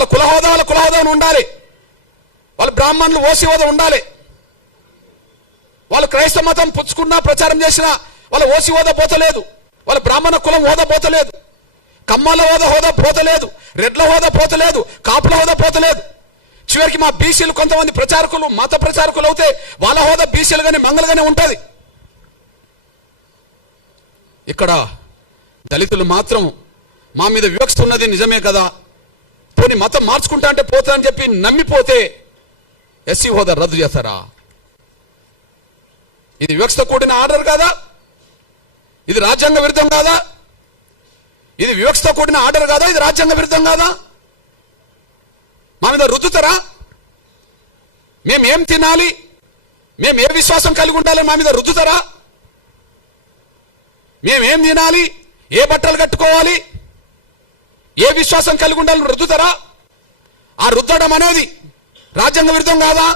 వాళ్ళ కుల హోదా ఉండాలి. వాళ్ళ బ్రాహ్మణులు ఓసీ హోదా ఉండాలి. వాళ్ళు క్రైస్తవ మతం పుచ్చుకున్నా ప్రచారం చేసినా వాళ్ళ ఓసీ హోదా పోతలేదు, వాళ్ళ బ్రాహ్మణ కులం హోదా పోతలేదు, కమ్మల హోదా పోతలేదు, రెడ్ల హోదా పోతలేదు, కాపుల హోదా పోతలేదు. చివరికి మా బీసీలు కొంతమంది ప్రచారకులు మత ప్రచారకులు అవుతే వాళ్ళ హోదా బీసీలుగానే మంగళగానే ఉంటుంది. ఇక్కడ దళితులు మాత్రం మా మీద వివక్ష ఉన్నది నిజమే కదా, పోనీ మతం మార్చుకుంటా అంటే పోతా అని చెప్పి నమ్మిపోతే ఎస్సీ హోదా రద్దు చేస్తారా? ఇది వివక్షతో కూడిన ఆర్డర్ కాదా? ఇది రాజ్యాంగ విరుద్ధం కాదా? ఇది వివక్షతో కూడిన ఆర్డర్ కాదా? ఇది రాజ్యాంగ విరుద్ధం కాదా? మా మీద రుద్దుతారా? మేమేం తినాలి, మేము ఏ విశ్వాసం కలిగి ఉండాలని మా మీద రుద్దుతారా? మేమేం తినాలి, ఏ బట్టలు కట్టుకోవాలి, ఏ విశ్వాసం కలిగి ఉండాలని రుద్దుతారా? ఆ రుద్దడం అనేది రాజ్యాంగ విరుద్ధం కాదా?